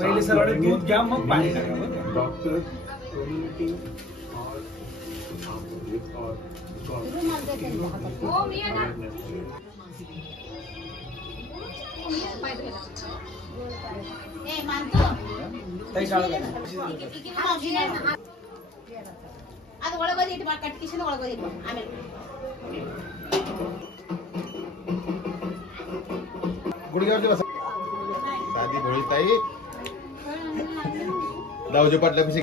पहिले सरळ दूध घ्या मग पाणी टाका. डॉक्टर ಅದು ಒಳಗೋದಿ ಇಟ್ಟು ಕಟ್ಕಿಸಿದ ಒಳಗೋದಿ ಇಟ್ಟು ಆಮೇಲೆ गुडघ्यावरती बसा. साधी भोळी ताई दावजे पाटलापाशी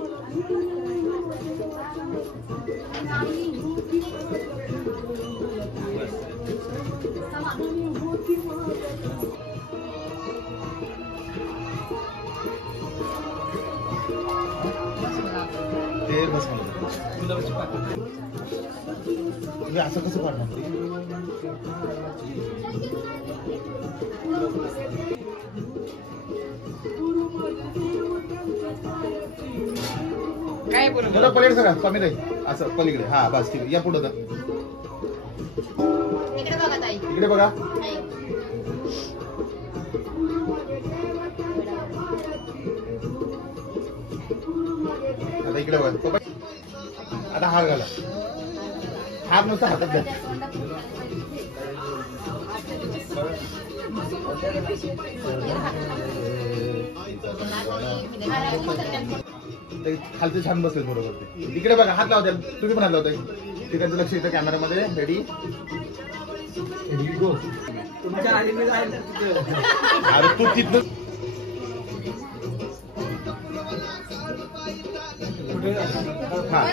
ते बस तुम्ही असं कसं पाडणार काय बोलू तुला पलीकडे सगळं स्वामी ताई असं पलीकडे. हा बस ठीक या पुढे तर इकडे बघा ताई इकडे बघा. आता इकडे बघा. आता हार घाला. हार नुसता हातात द्या. खालचे छान बसेल बरोबर. ते इकडे बघा. हात लावता तुम्ही पण हात लावताय. तिकडचं लक्ष येतं कॅमेरामध्ये. रेडी तुमच्या आधी मी जाईल. अरे तू तिथं हा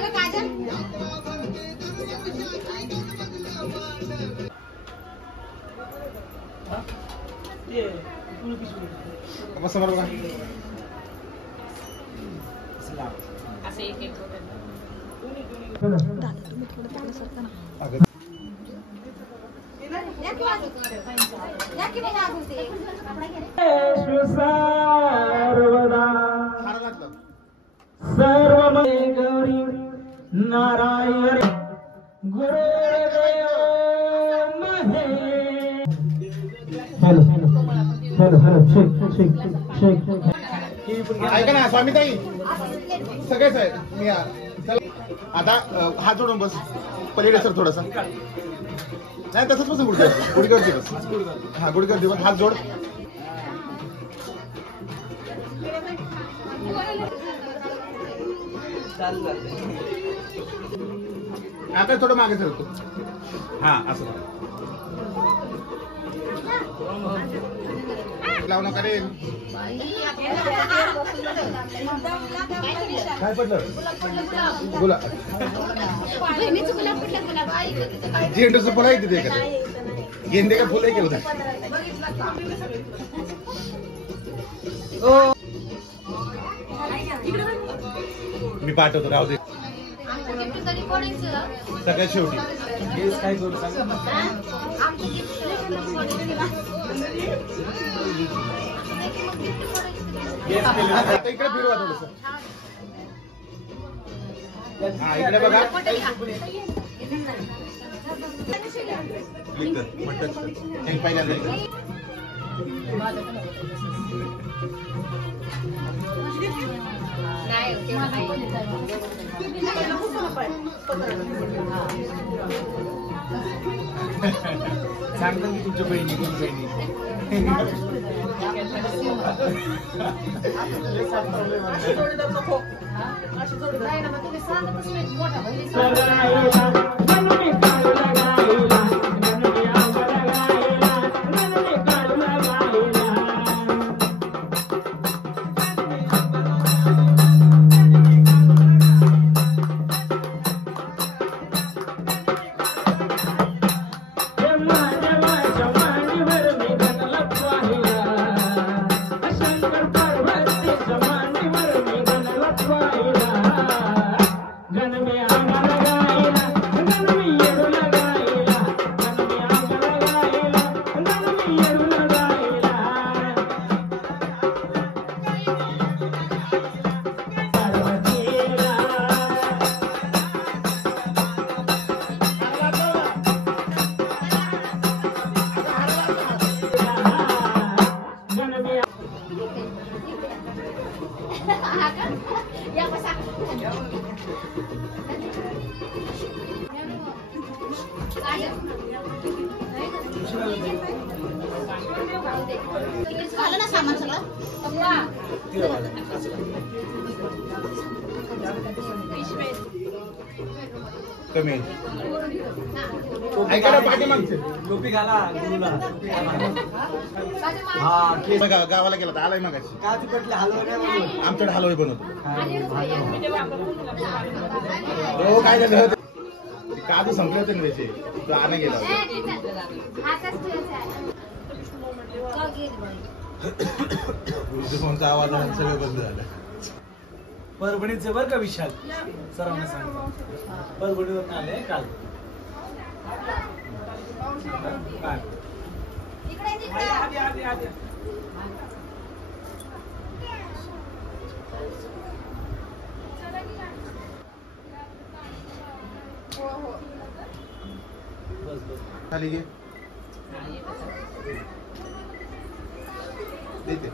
समोर बघा. असं एक एक अगं हार घातला. सर्व गौरी नारायण गुरुदेव ऐका ना स्वामीताई सगळेच आहेत मी चला आता हात जोडून बस पलीकडे सर थोडस नाही तसंच बस गुडघ्यावरती बस हा गुडघ्यावरती बस हात जोड आता थोडं मागे सरतो हा असं लावू नका रे काय पडलं बोला झेंडूचं फुलं आहे तिथे का गेंदे का फुलं आहे का मी पाठवतो राहू दे सगळ्यात शेवटी काय करू सांग आता इकडे फिरवा थोडस हा इकडे बघा पहिल्यांदा सांगतो की तुमच्या बहिणी तुमच्या झालं ना सामान सगळं कमी ऐका ना पाठीमागचे टोपी घाला गुरुला हा केस गावाला गेला तर आलाय मागाशी काजू कटले हलवा काय बनवलं? आमच्याकडे हलवाई बनवतो हो काय झालं ते काजू संपले होते ना त्याचे तो आणा गेला गुरुजी फोनचा आवाज आला सगळं बंद झालं परभणीचे बरं का विशाल सरांना सांगतो परभणीवर आले काल काल. आधी, आधी, आधी. बस बस खाली घे देते